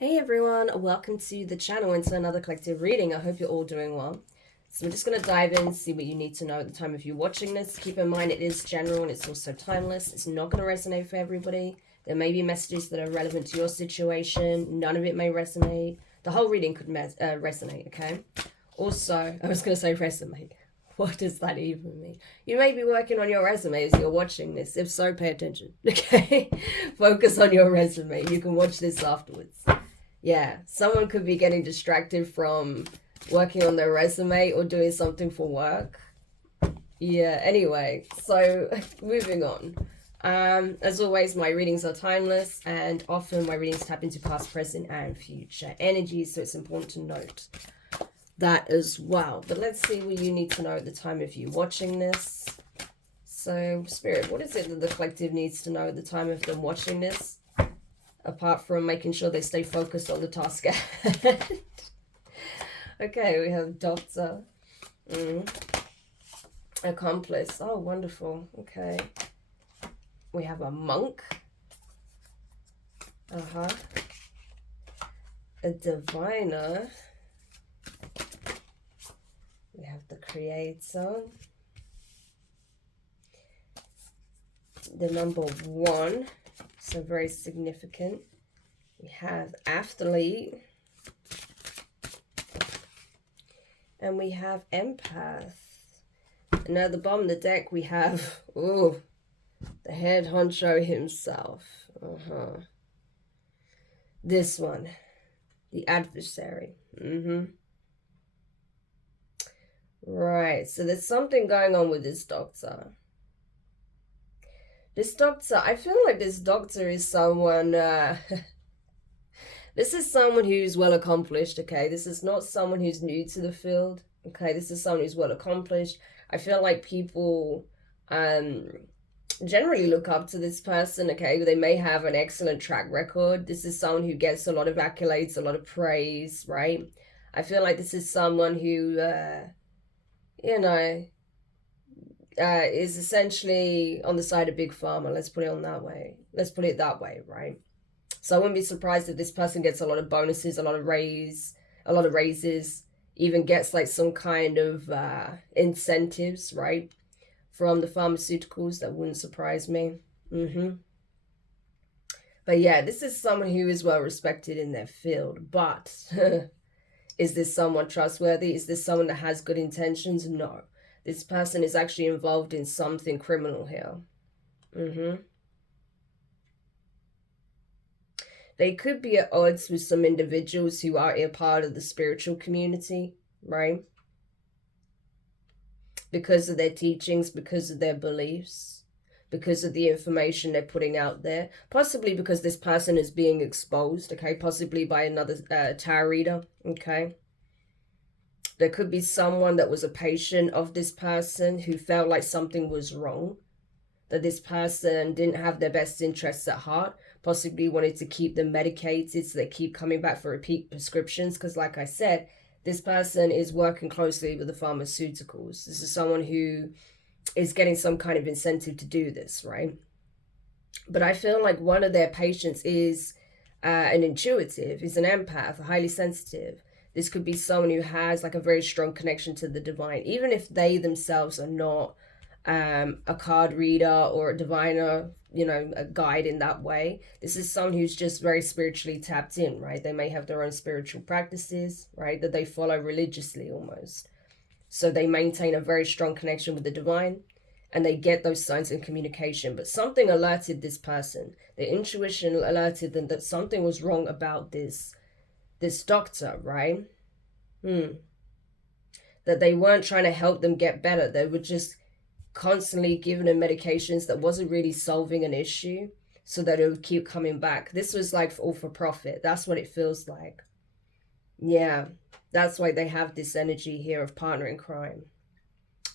Hey everyone, welcome to the channel and to another collective reading. I hope you're all doing well. So I'm just going to dive in, see what you need to know at the time of you watching this. Keep in mind it is general and it's also timeless. It's not going to resonate for everybody. There may be messages that are relevant to your situation. None of it may resonate. The whole reading could resonate, okay? Also, I was going to say resonate. What does that even mean? You may be working on your resume as you're watching this. If so, pay attention, okay? Focus on your resume. You can watch this afterwards. Yeah, someone could be getting distracted from working on their resume or doing something for work. Yeah, anyway, so moving on. As always, my readings are timeless and often my readings tap into past, present, and future energies, so it's important to note that as well. But let's see what you need to know at the time of you watching this. So, Spirit, what is it that the collective needs to know at the time of them watching this? Apart from making sure they stay focused on the task ahead. Okay, we have Doctor. Accomplice. Oh, wonderful. Okay. We have a monk. A diviner. We have the creator. The number 1. So very significant. We have athlete. And we have empath. And now at the bottom of the deck we have, the head honcho himself. This one. The adversary. Right, so there's something going on with this doctor. This doctor, I feel like this doctor is someone, this is someone who's well accomplished, okay? This is not someone who's new to the field, okay? This is someone who's well accomplished. I feel like people generally look up to this person, okay? They may have an excellent track record. This is someone who gets a lot of accolades, a lot of praise, right? I feel like this is someone who, is essentially on the side of Big Pharma. Let's put it that way, right? So I wouldn't be surprised if this person gets a lot of bonuses, a lot of raises, even gets like some kind of incentives, right, from the pharmaceuticals. That wouldn't surprise me. But yeah, this is someone who is well respected in their field. But is this someone trustworthy? Is this someone that has good intentions? No. This person is actually involved in something criminal here. They could be at odds with some individuals who are a part of the spiritual community, right? Because of their teachings, because of their beliefs, because of the information they're putting out there. Possibly because this person is being exposed, okay? Possibly by another tarot reader, okay? There could be someone that was a patient of this person who felt like something was wrong, that this person didn't have their best interests at heart, possibly wanted to keep them medicated so they keep coming back for repeat prescriptions. Because like I said, this person is working closely with the pharmaceuticals. This is someone who is getting some kind of incentive to do this, right? But I feel like one of their patients is an intuitive, is an empath, highly sensitive. This could be someone who has like a very strong connection to the divine, even if they themselves are not a card reader or a diviner, a guide in that way. This is someone who's just very spiritually tapped in, right? They may have their own spiritual practices, right, that they follow religiously almost. So they maintain a very strong connection with the divine and they get those signs in communication. But something alerted this person. Their intuition alerted them that something was wrong about this doctor, right? That they weren't trying to help them get better. They were just constantly giving them medications that wasn't really solving an issue so that it would keep coming back. This was like all for profit. That's what it feels like. Yeah, that's why they have this energy here of partner in crime,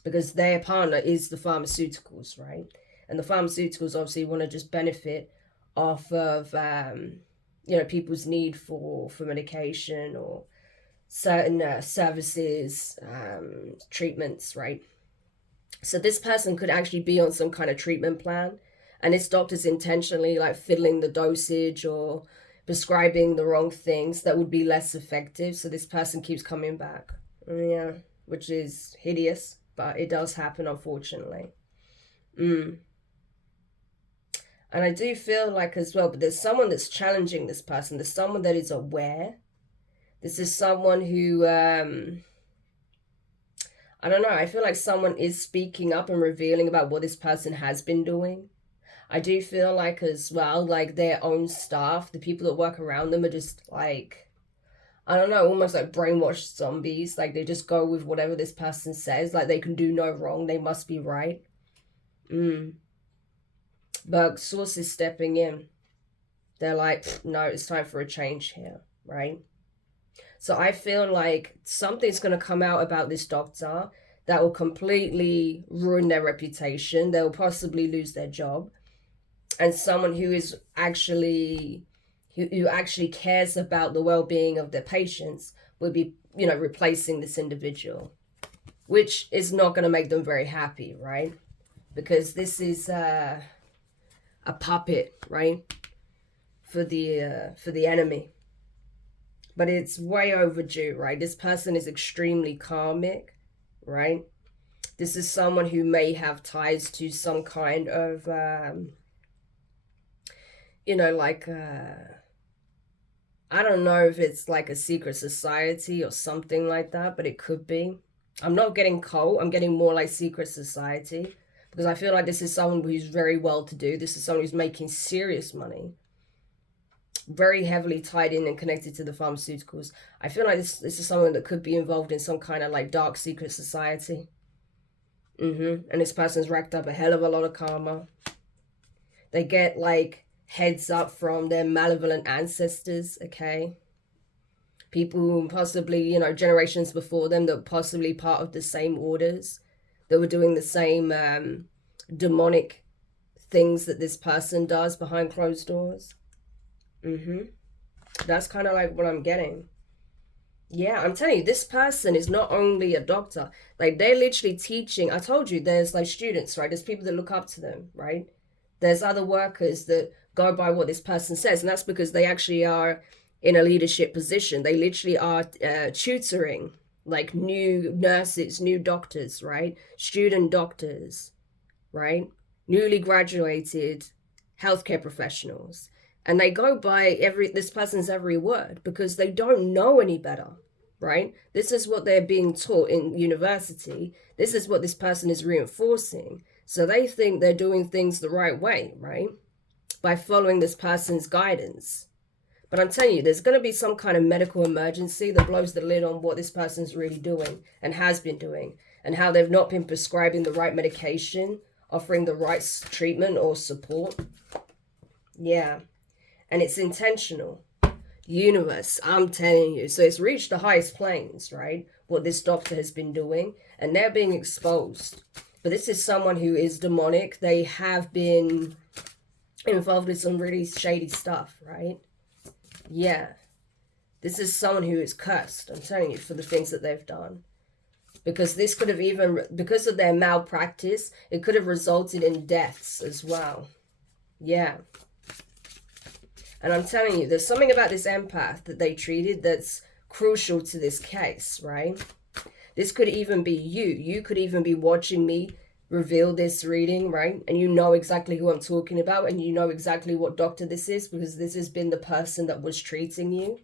because their partner is the pharmaceuticals, right? And the pharmaceuticals obviously want to just benefit off of people's need for medication or certain services, treatments, right? So this person could actually be on some kind of treatment plan, and this doctor's intentionally like fiddling the dosage or prescribing the wrong things that would be less effective. So this person keeps coming back. Yeah, which is hideous, but it does happen, unfortunately. And I do feel like as well, but there's someone that's challenging this person. There's someone that is aware. This is someone who, I don't know, I feel like someone is speaking up and revealing about what this person has been doing. I do feel like as well, like their own staff, the people that work around them are just like, I don't know, almost like brainwashed zombies. Like they just go with whatever this person says. Like they can do no wrong. They must be right. But source is stepping in. They're like, no, it's time for a change here, right? So I feel like something's going to come out about this doctor that will completely ruin their reputation. They'll possibly lose their job. And someone who is actually, who actually cares about the well-being of their patients will be, you know, replacing this individual, which is not going to make them very happy, right? Because this is a puppet, right, for the enemy. But it's way overdue, right? This person is extremely karmic, right? This is someone who may have ties to some kind of you know, like I don't know if it's like a secret society or something like that, but it could be. I'm not getting cult. I'm getting more like secret society, because I feel like this is someone who's very well to do. This is someone who's making serious money, very heavily tied in and connected to the pharmaceuticals. I feel like this is someone that could be involved in some kind of like dark secret society. And this person's racked up a hell of a lot of karma. They get like heads up from their malevolent ancestors, okay? People possibly, you know, generations before them that were possibly part of the same orders, that were doing the same demonic things that this person does behind closed doors. That's kind of like what I'm getting. Yeah, I'm telling you, this person is not only a doctor, like they're literally teaching. I told you there's like students, right? There's people that look up to them, right? There's other workers that go by what this person says, and that's because they actually are in a leadership position. They literally are tutoring like new nurses, new doctors, right? Student doctors, right? Newly graduated healthcare professionals. And they go by this person's every word because they don't know any better, right? This is what they're being taught in university. This is what this person is reinforcing. So they think they're doing things the right way, right? By following this person's guidance. But I'm telling you, there's going to be some kind of medical emergency that blows the lid on what this person's really doing and has been doing, and how they've not been prescribing the right medication, offering the right treatment or support. Yeah. And it's intentional. Universe, I'm telling you. So it's reached the highest planes, right? What this doctor has been doing. And they're being exposed. But this is someone who is demonic. They have been involved with some really shady stuff, right? Yeah. This is someone who is cursed, I'm telling you, for the things that they've done. Because this could have even, because of their malpractice, it could have resulted in deaths as well. Yeah. And I'm telling you, there's something about this empath that they treated that's crucial to this case, right? This could even be you. You could even be watching me reveal this reading, right? And you know exactly who I'm talking about, and you know exactly what doctor this is, because this has been the person that was treating you.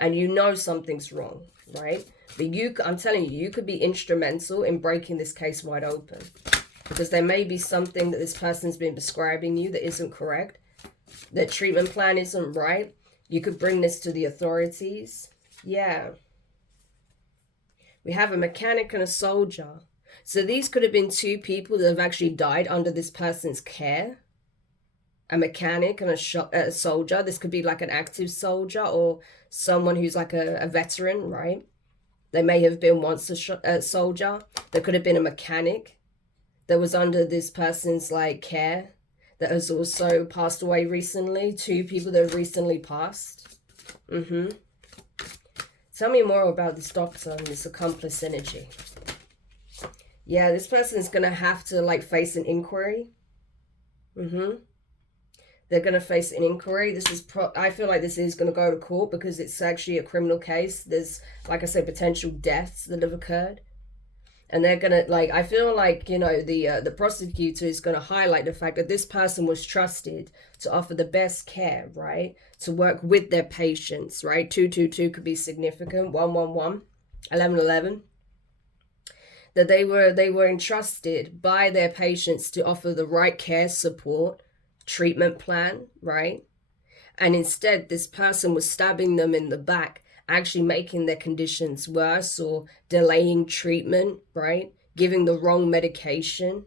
And you know something's wrong, right? But I'm telling you, you could be instrumental in breaking this case wide open. Because there may be something that this person's been prescribing you that isn't correct. Their treatment plan isn't right. You could bring this to the authorities. Yeah. We have a mechanic and a soldier. So these could have been two people that have actually died under this person's care. A mechanic and a soldier. This could be like an active soldier or someone who's like a veteran, right? They may have been once a soldier. There could have been a mechanic that was under this person's like care, that has also passed away recently. Two people that have recently passed. Tell me more about this doctor and this accomplice energy. Yeah, this person is going to have to like face an inquiry. They're They're going to face an inquiry. This is I feel like this is going to go to court because it's actually a criminal case. There's, like I said, potential deaths that have occurred. And they're going to, like, I feel like, you know, the prosecutor is going to highlight the fact that this person was trusted to offer the best care, right? To work with their patients, right? 222 could be significant. 111, 1111. That they were entrusted by their patients to offer the right care, support, treatment plan, right? And instead, this person was stabbing them in the back, actually making their conditions worse or delaying treatment, right? Giving the wrong medication,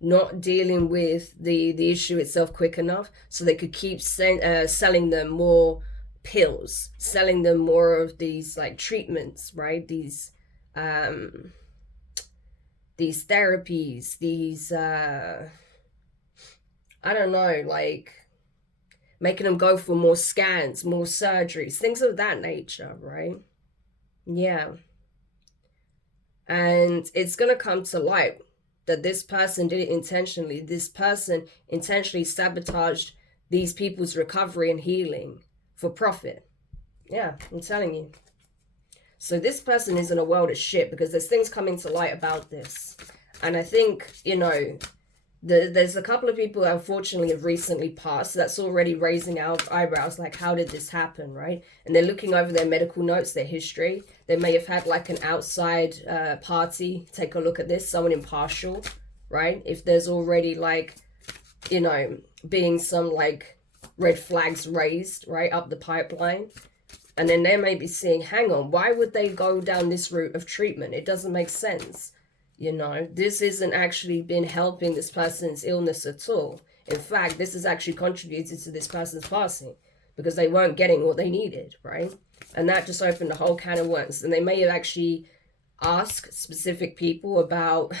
not dealing with the issue itself quick enough so they could keep selling them more pills, selling them more of these like treatments, right? These therapies, these I don't know, like making them go for more scans, more surgeries, things of that nature, right? Yeah. And it's going to come to light that this person did it intentionally. This person intentionally sabotaged these people's recovery and healing for profit. Yeah, I'm telling you. So this person is in a world of shit because there's things coming to light about this. And I think, you know, there's a couple of people that unfortunately have recently passed that's already raising eyebrows like, how did this happen, right? And they're looking over their medical notes, their history. They may have had like an outside party take a look at this, someone impartial, right? If there's already like, you know, being some like red flags raised right up the pipeline. And then they may be seeing, hang on, why would they go down this route of treatment? It doesn't make sense. You know, this isn't actually been helping this person's illness at all. In fact, this has actually contributed to this person's passing because they weren't getting what they needed, right? And that just opened a whole can of worms. And they may have actually asked specific people about,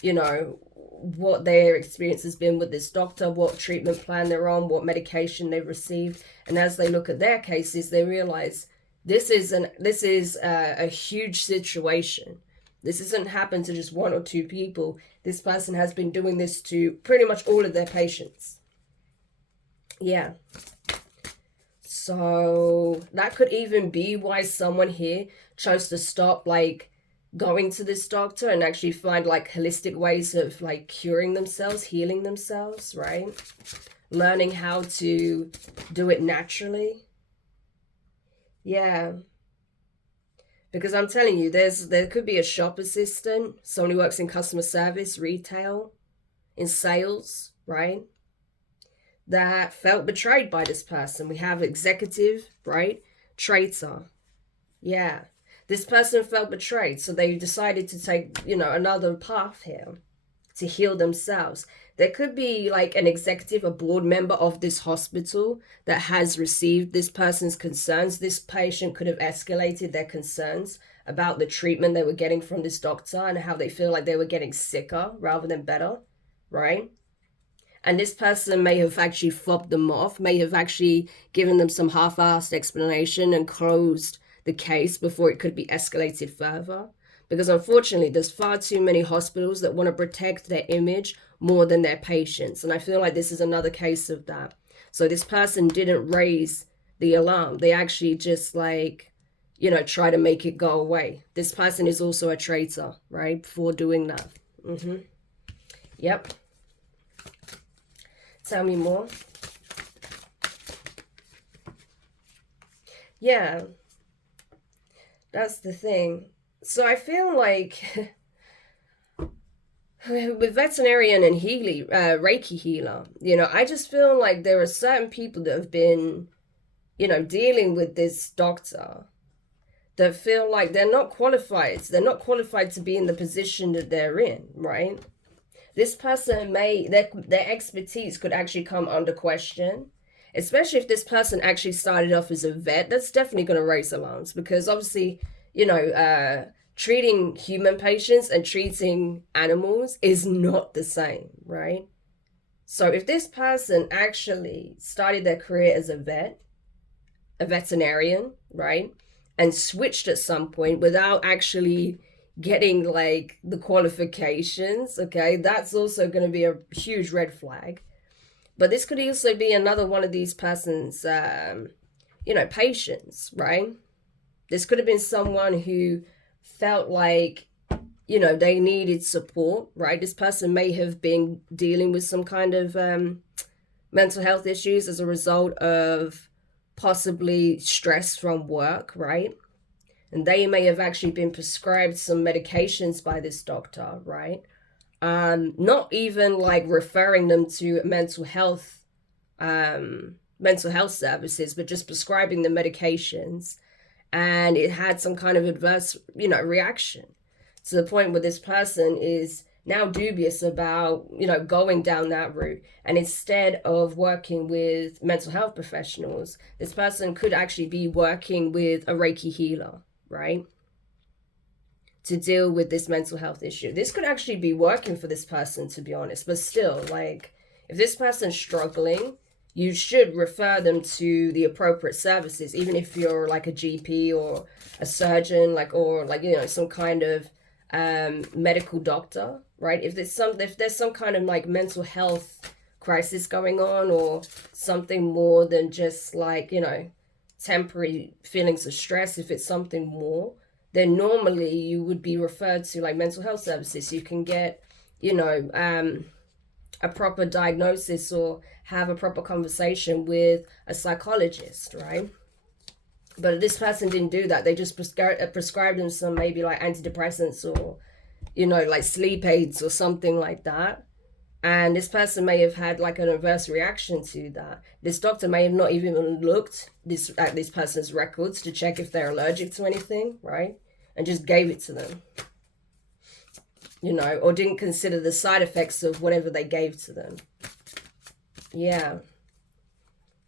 you know, what their experience has been with this doctor, what treatment plan they're on, what medication they've received. And as they look at their cases, they realize this is a huge situation. This hasn't happened to just one or two people. This person has been doing this to pretty much all of their patients. Yeah. So that could even be why someone here chose to stop like going to this doctor and actually find like holistic ways of like curing themselves, healing themselves, right? Learning how to do it naturally. Yeah. Because I'm telling you, there could be a shop assistant, someone who works in customer service, retail, in sales, right? That felt betrayed by this person. We have executive, right? Traitor. Yeah. This person felt betrayed, so they decided to take, you know, another path here to heal themselves. There could be like an executive, a board member of this hospital that has received this person's concerns. This patient could have escalated their concerns about the treatment they were getting from this doctor and how they feel like they were getting sicker rather than better, right? And this person may have actually fobbed them off, may have actually given them some half-assed explanation and closed the case before it could be escalated further. Because unfortunately, there's far too many hospitals that want to protect their image more than their patients. And I feel like this is another case of that. So this person didn't raise the alarm. They actually just like, you know, try to make it go away. This person is also a traitor, right? For doing that. Yep. Tell me more. Yeah. That's the thing. So I feel like with veterinarian and Reiki healer, you know, I just feel like there are certain people that have been, you know, dealing with this doctor that feel like they're not qualified. They're not qualified to be in the position that they're in, right? This person their expertise could actually come under question, especially if this person actually started off as a vet. That's definitely going to raise alarms because obviously, you know, treating human patients and treating animals is not the same, right? So if this person actually started their career as a veterinarian, right, and switched at some point without actually getting like the qualifications, okay, that's also going to be a huge red flag. But this could also be another one of these persons, you know, patients, right? This could have been someone who felt like, you know, they needed support, right? This person may have been dealing with some kind of mental health issues as a result of possibly stress from work, right? And they may have actually been prescribed some medications by this doctor, right? Not even like referring them to mental health services, but just prescribing the medications, and it had some kind of adverse, you know, reaction, to the point where this person is now dubious about, you know, going down that route. And instead of working with mental health professionals, this person could actually be working with a Reiki healer, right, to deal with this mental health issue. This could actually be working for this person, to be honest. But still, like, if this person's struggling, you should refer them to the appropriate services, even if you're like a GP or a surgeon, like, or like, you know, some kind of medical doctor, right? If there's some kind of like mental health crisis going on, or something more than just like, you know, temporary feelings of stress, if it's something more, then normally you would be referred to like mental health services. You can get, you know, a proper diagnosis or have a proper conversation with a psychologist, right? But this person didn't do that. They just prescribed them some maybe like antidepressants, or, you know, like sleep aids or something like that. And this person may have had like an adverse reaction to that. This doctor may have not even looked at this person's records to check if they're allergic to anything, right? And just gave it to them, you know, or didn't consider the side effects of whatever they gave to them. Yeah.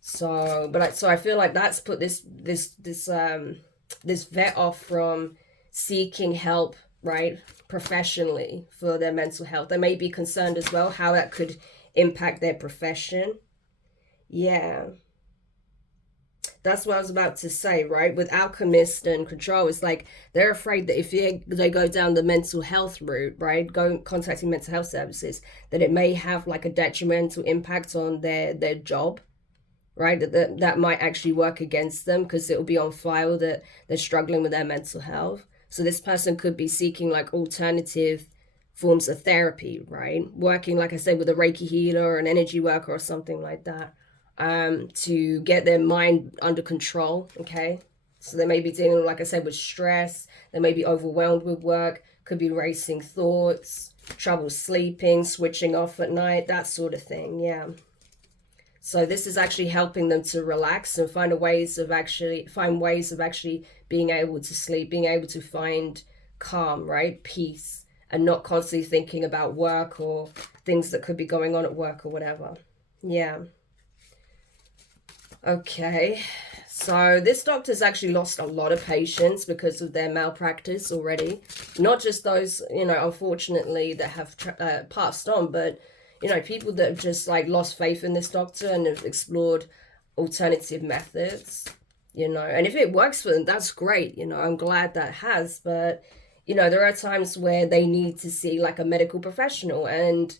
So, so I feel like that's put this vet off from seeking help, right, professionally for their mental health. They may be concerned as well how that could impact their profession. Yeah. That's what I was about to say, right? With alchemist and control, it's like they're afraid that if they go down the mental health route, right, contacting mental health services, that it may have like a detrimental impact on their job, right? That might actually work against them, because it will be on file that they're struggling with their mental health. So this person could be seeking like alternative forms of therapy, right? Working, like I said, with a Reiki healer or an energy worker or something like that. To get their mind under control, okay? So they may be dealing, like I said, with stress. They may be overwhelmed with work. Could be racing thoughts, trouble sleeping, switching off at night, that sort of thing, yeah. So this is actually helping them to relax and find ways of actually being able to sleep, being able to find calm, right? Peace, and not constantly thinking about work or things that could be going on at work or whatever. Yeah. Okay, so this doctor's actually lost a lot of patients because of their malpractice already. Not just those, you know, unfortunately, that have passed on, but, you know, people that have just like lost faith in this doctor and have explored alternative methods, you know. And if it works for them, that's great, you know, I'm glad that has. But, you know, there are times where they need to see like a medical professional, and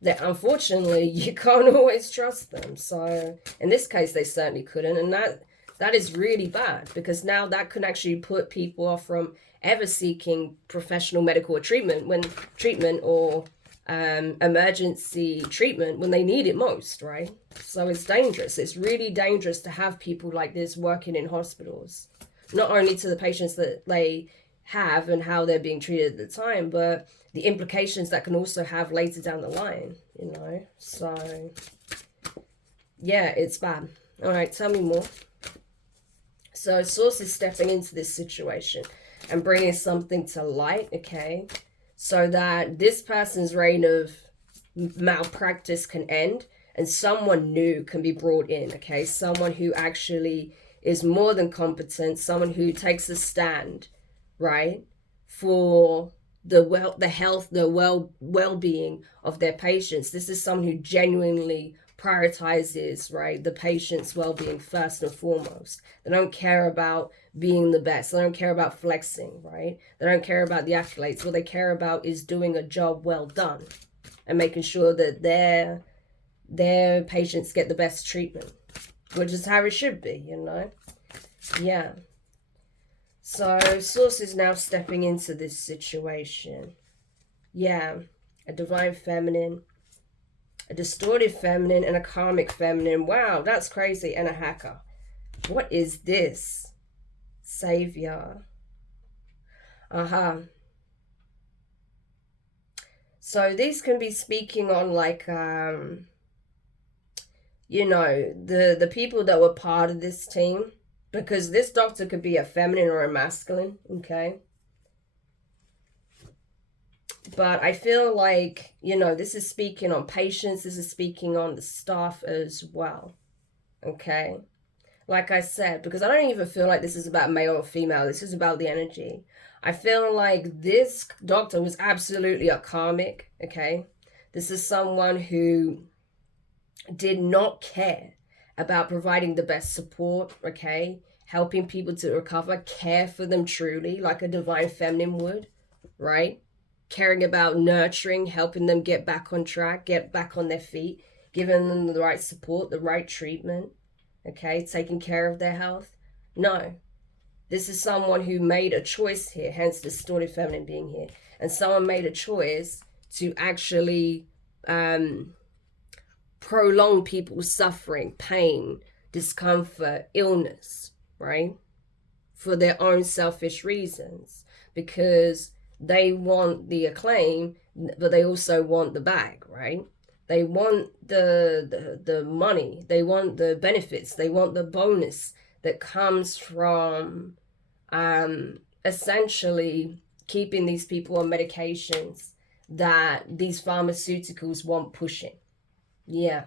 that unfortunately you can't always trust them. So in this case, they certainly couldn't, and that is really bad, because now that can actually put people off from ever seeking professional medical treatment or emergency treatment when they need it most, right? So it's dangerous. It's really dangerous to have people like this working in hospitals, not only to the patients that they have and how they're being treated at the time, but the implications that can also have later down the line, you know. So yeah, it's bad. All right, tell me more. So Source is stepping into this situation and bringing something to light, okay, so that this person's reign of malpractice can end and someone new can be brought in, okay? Someone who actually is more than competent, someone who takes a stand, right, for the health, the well-being of their patients. This is someone who genuinely prioritizes, right, the patient's well-being first and foremost. They don't care about being the best. They don't care about flexing, right? They don't care about the accolades. What they care about is doing a job well done and making sure that their patients get the best treatment, which is how it should be, you know? Yeah. So Source is now stepping into this situation. Yeah. A divine feminine, a distorted feminine, and a karmic feminine. Wow, that's crazy. And a hacker. What is this? Savior. So these can be speaking on like, you know, the people that were part of this team. Because this doctor could be a feminine or a masculine, okay? But I feel like, you know, this is speaking on patients. This is speaking on the staff as well, okay? Like I said, because I don't even feel like this is about male or female. This is about the energy. I feel like this doctor was absolutely a karmic, okay? This is someone who did not care about providing the best support, okay? Helping people to recover, care for them truly, like a divine feminine would, right? Caring about nurturing, helping them get back on track, get back on their feet, giving them the right support, the right treatment, okay? Taking care of their health. No. This is someone who made a choice here, hence the distorted feminine being here. And someone made a choice to actually prolong people's suffering, pain, discomfort, illness, right? For their own selfish reasons. Because they want the acclaim, but they also want the bag, right? They want the money. They want the benefits. They want the bonus that comes from essentially keeping these people on medications that these pharmaceuticals want pushing. Yeah.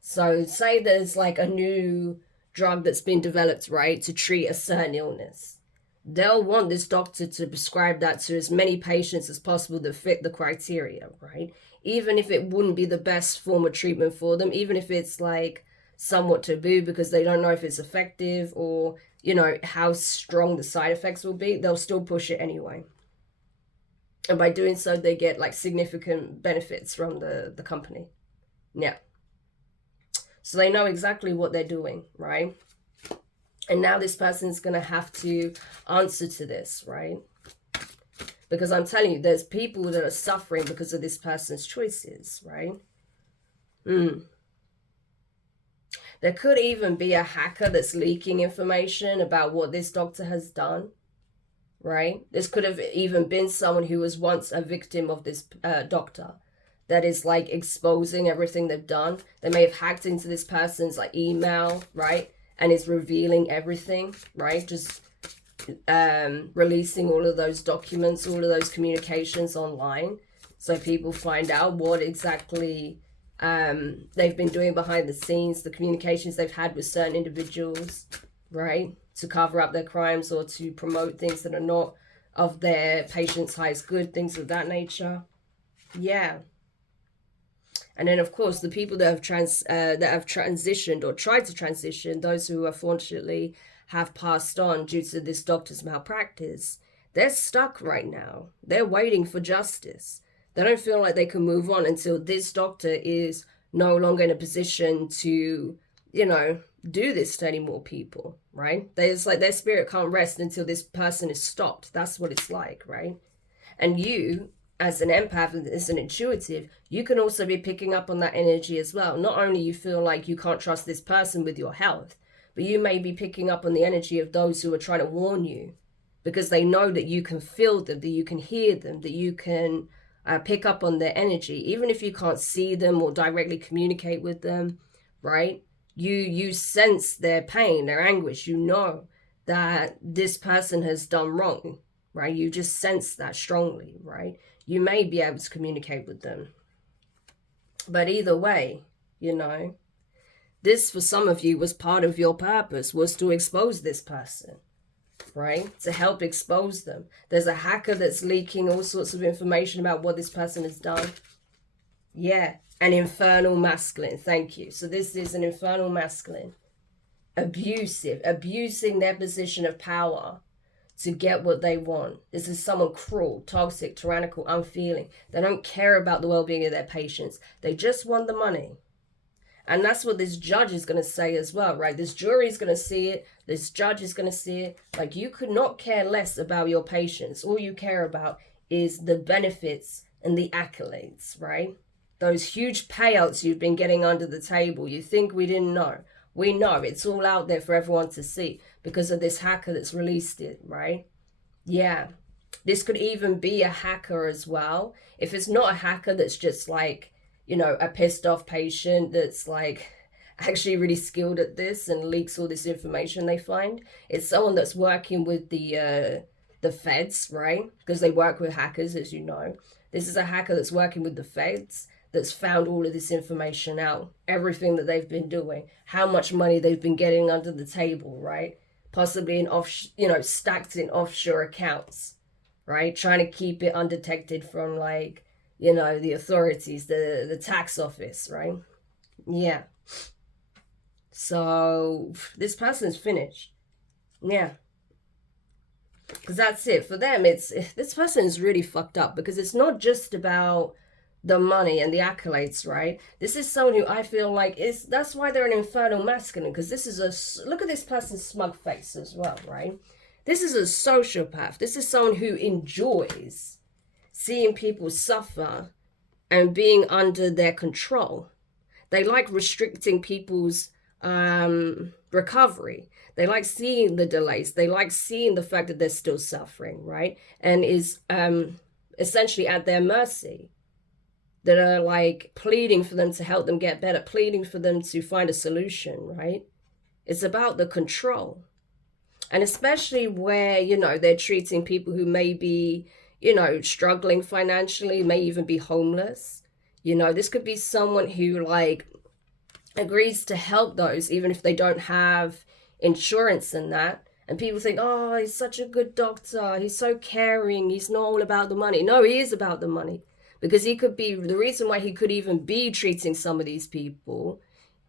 So say there's like a new drug that's been developed, right, to treat a certain illness. They'll want this doctor to prescribe that to as many patients as possible that fit the criteria, right? Even if it wouldn't be the best form of treatment for them, even if it's like somewhat taboo because they don't know if it's effective or, you know, how strong the side effects will be, they'll still push it anyway. And by doing so, they get like significant benefits from the company. Yeah. So they know exactly what they're doing, right? And now this person's going to have to answer to this, right? Because I'm telling you, there's people that are suffering because of this person's choices, right? There could even be a hacker that's leaking information about what this doctor has done, right? This could have even been someone who was once a victim of this doctor that is like exposing everything they've done. They may have hacked into this person's like email, right? And is revealing everything, right? Just releasing all of those documents, all of those communications online, so people find out what exactly they've been doing behind the scenes, the communications they've had with certain individuals, right? To cover up their crimes or to promote things that are not of their patient's highest good, things of that nature. Yeah. And then, of course, the people that have transitioned or tried to transition, those who unfortunately have passed on due to this doctor's malpractice, they're stuck right now. They're waiting for justice. They don't feel like they can move on until this doctor is no longer in a position to, you know, do this to any more people, right? It's like their spirit can't rest until this person is stopped. That's what it's like, right? And you, as an empath and as an intuitive, you can also be picking up on that energy as well. Not only you feel like you can't trust this person with your health, but you may be picking up on the energy of those who are trying to warn you, because they know that you can feel them, that you can hear them, that you can pick up on their energy, even if you can't see them or directly communicate with them, right? You sense their pain, their anguish. You know that this person has done wrong, right? You just sense that strongly, right? You may be able to communicate with them. But either way, you know, this for some of you was part of your purpose, was to expose this person, right? To help expose them. There's a hacker that's leaking all sorts of information about what this person has done. Yeah, an infernal masculine. Thank you. So this is an infernal masculine. Abusive, abusing their position of power to get what they want. This is someone cruel, toxic, tyrannical, unfeeling. They don't care about the well-being of their patients. They just want the money. And that's what this judge is going to say as well, right? This jury is going to see it. This judge is going to see it. Like, you could not care less about your patients. All you care about is the benefits and the accolades, right? Those huge payouts you've been getting under the table. You think we didn't know. We know. It's all out there for everyone to see because of this hacker that's released it, right? Yeah. This could even be a hacker as well. If it's not a hacker that's just like, you know, a pissed off patient that's like actually really skilled at this and leaks all this information they find. It's someone that's working with the feds, right? Because they work with hackers, as you know. This is a hacker that's working with the feds that's found all of this information out, everything that they've been doing, how much money they've been getting under the table, right? Possibly in stacked in offshore accounts, right? Trying to keep it undetected from like, you know, the authorities, the tax office, right? Yeah. So this person's finished. Yeah. Because that's it. For them, this person is really fucked up because it's not just about the money and the accolades, right? This is someone who I feel like that's why they're an infernal masculine, because this is look at this person's smug face as well, right? This is a sociopath. This is someone who enjoys seeing people suffer and being under their control. They like restricting people's recovery. They like seeing the delays. They like seeing the fact that they're still suffering, right? And is essentially at their mercy. That are like pleading for them to help them get better, pleading for them to find a solution, right? It's about the control. And especially where, you know, they're treating people who may be, you know, struggling financially, may even be homeless. You know, this could be someone who like agrees to help those, even if they don't have insurance and that. And people think, oh, he's such a good doctor. He's so caring. He's not all about the money. No, he is about the money. Because he could be, the reason why he could even be treating some of these people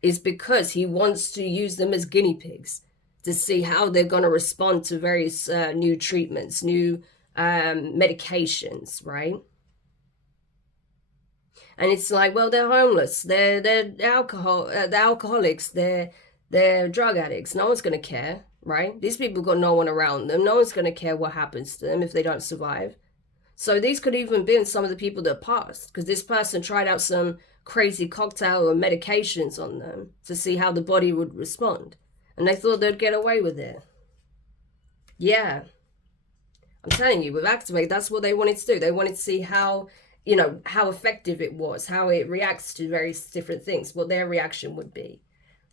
is because he wants to use them as guinea pigs to see how they're going to respond to various new treatments, new medications, right? And it's like, well, they're homeless, they're alcoholics, they're drug addicts. No one's going to care, right? These people got no one around them. No one's going to care what happens to them if they don't survive. So these could even be some of the people that passed, because this person tried out some crazy cocktail or medications on them to see how the body would respond. And they thought they'd get away with it. Yeah. I'm telling you, with Activate, that's what they wanted to do. They wanted to see how, you know, how effective it was, how it reacts to various different things, what their reaction would be.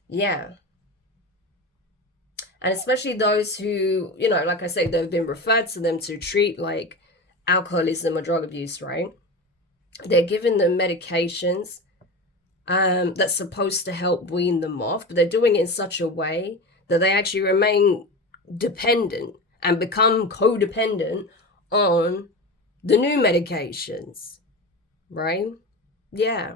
Yeah. And especially those who, you know, like I say, they've been referred to them to treat like alcoholism or drug abuse, right? They're giving them medications that's supposed to help wean them off, but they're doing it in such a way that they actually remain dependent and become codependent on the new medications, right? Yeah.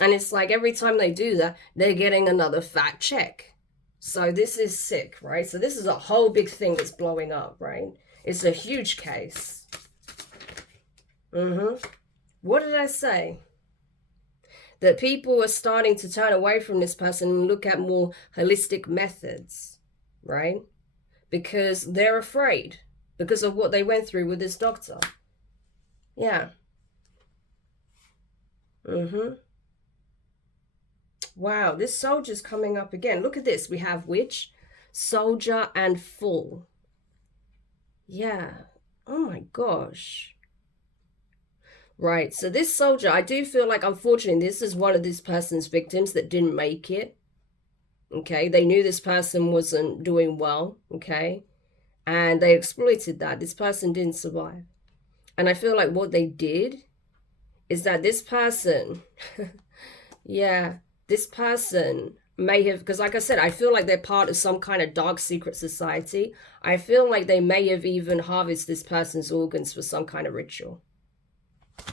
And it's like every time they do that, they're getting another fat check. So this is sick, right? So this is a whole big thing that's blowing up, right? It's a huge case. What did I say? That people are starting to turn away from this person and look at more holistic methods, right? Because they're afraid because of what they went through with this doctor. Yeah. Wow, this soldier's coming up again. Look at this. We have witch, soldier, and fool. Yeah. Oh my gosh. Right. So this soldier, I do feel like, unfortunately, this is one of this person's victims that didn't make it. Okay. They knew this person wasn't doing well. Okay. And they exploited that. This person didn't survive. And I feel like what they did is that this person, yeah, this person may have, because like I said, I feel like they're part of some kind of dark secret society. I feel like they may have even harvested this person's organs for some kind of ritual.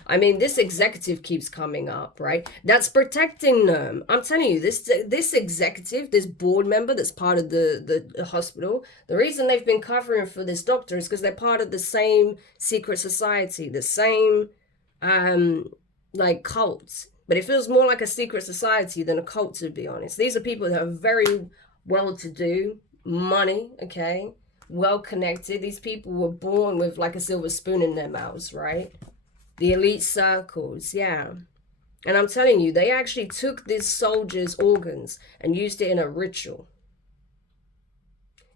I mean, this executive keeps coming up, right? That's protecting them. I'm telling you, this executive, this board member that's part of the hospital, the reason they've been covering for this doctor is because they're part of the same secret society, the same like cults. But it feels more like a secret society than a cult, to be honest. These are people that are very well-to-do, money, okay, well-connected. These people were born with like a silver spoon in their mouths, right? The elite circles, yeah. And I'm telling you, they actually took these soldiers' organs and used it in a ritual.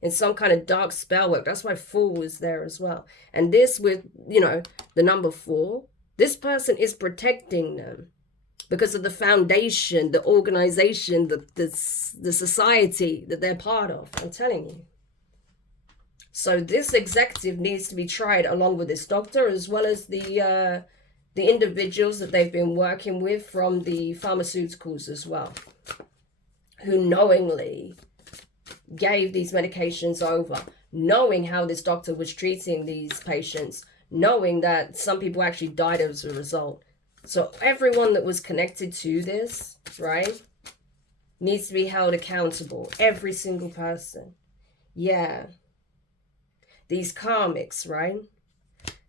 In some kind of dark spell work. That's why 4 was there as well. And this with, you know, the number 4, this person is protecting them because of the foundation, the organization, the society that they're part of. I'm telling you. So this executive needs to be tried along with this doctor, as well as the individuals that they've been working with from the pharmaceuticals as well, who knowingly gave these medications over, knowing how this doctor was treating these patients, knowing that some people actually died as a result. So everyone that was connected to this, right, needs to be held accountable. Every single person. Yeah. These karmics, right?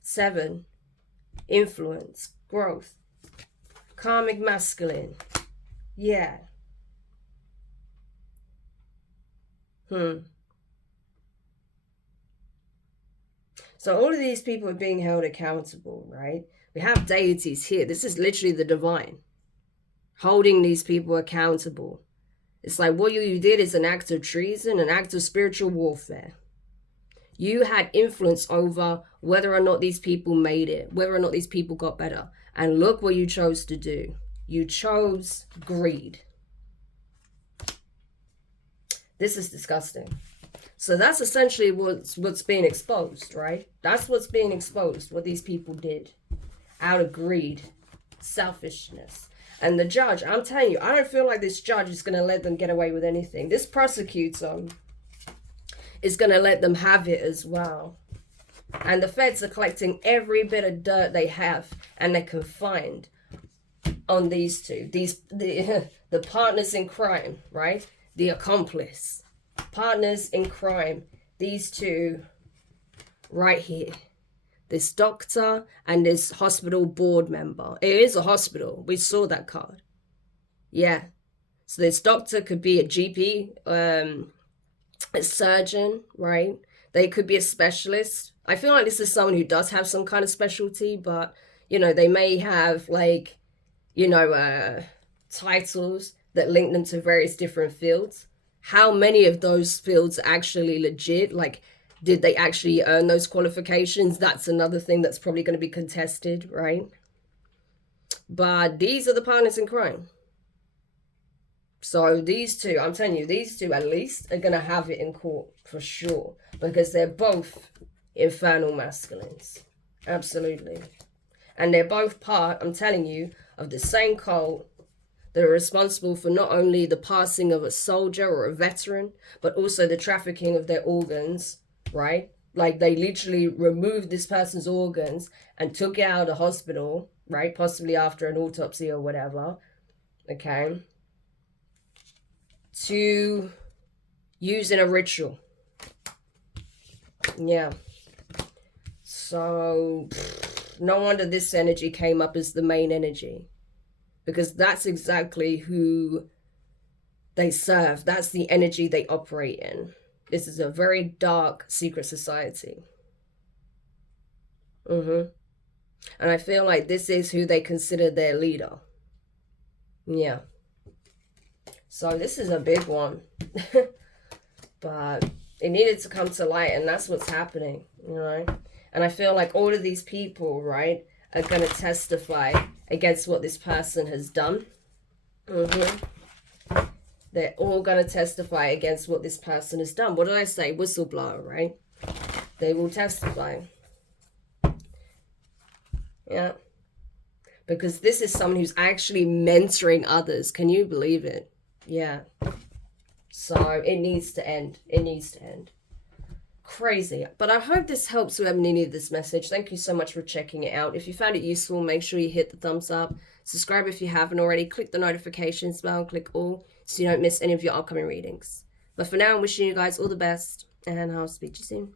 7, influence, growth, karmic masculine. Yeah. So all of these people are being held accountable, right? We have deities here. This is literally the divine holding these people accountable. It's like what you did is an act of treason, an act of spiritual warfare. You had influence over whether or not these people made it, whether or not these people got better. And look what you chose to do. You chose greed. This is disgusting. So that's essentially what's being exposed, right? That's what's being exposed, what these people did out of greed, selfishness. And the judge, I'm telling you, I don't feel like this judge is going to let them get away with anything. This prosecutor is going to let them have it as well. And the feds are collecting every bit of dirt they have and they can find on these two. The partners in crime, right? The accomplice. Partners in crime. These two right here. This doctor and this hospital board member. It is a hospital. We saw that card. Yeah. So this doctor could be a GP, a surgeon, right? They could be a specialist. I feel like this is someone who does have some kind of specialty, but, you know, they may have, like, you know, titles that link them to various different fields. How many of those fields are actually legit? Like, did they actually earn those qualifications? That's another thing that's probably going to be contested, right? But these are the partners in crime. So these two, I'm telling you, these two at least are going to have it in court for sure. Because they're both infernal masculines. Absolutely. And they're both part, I'm telling you, of the same cult that are responsible for not only the passing of a soldier or a veteran, but also the trafficking of their organs, right? Like they literally removed this person's organs and took it out of the hospital, right? Possibly after an autopsy or whatever, okay? To use in a ritual. Yeah. So, no wonder this energy came up as the main energy. Because that's exactly who they serve. That's the energy they operate in. This is a very dark secret society. And I feel like this is who they consider their leader. Yeah. So this is a big one. But it needed to come to light, and that's what's happening, you know? And I feel like all of these people, right, are going to testify against what this person has done. They're all going to testify against what this person has done. What did I say? Whistleblower, right? They will testify. Yeah. Because this is someone who's actually mentoring others. Can you believe it? Yeah. So it needs to end. It needs to end. Crazy. But I hope this helps whoever needed this message. Thank you so much for checking it out. If you found it useful, make sure you hit the thumbs up. Subscribe if you haven't already. Click the notifications bell. Click all so you don't miss any of your upcoming readings. But for now, I'm wishing you guys all the best, and I'll speak to you soon.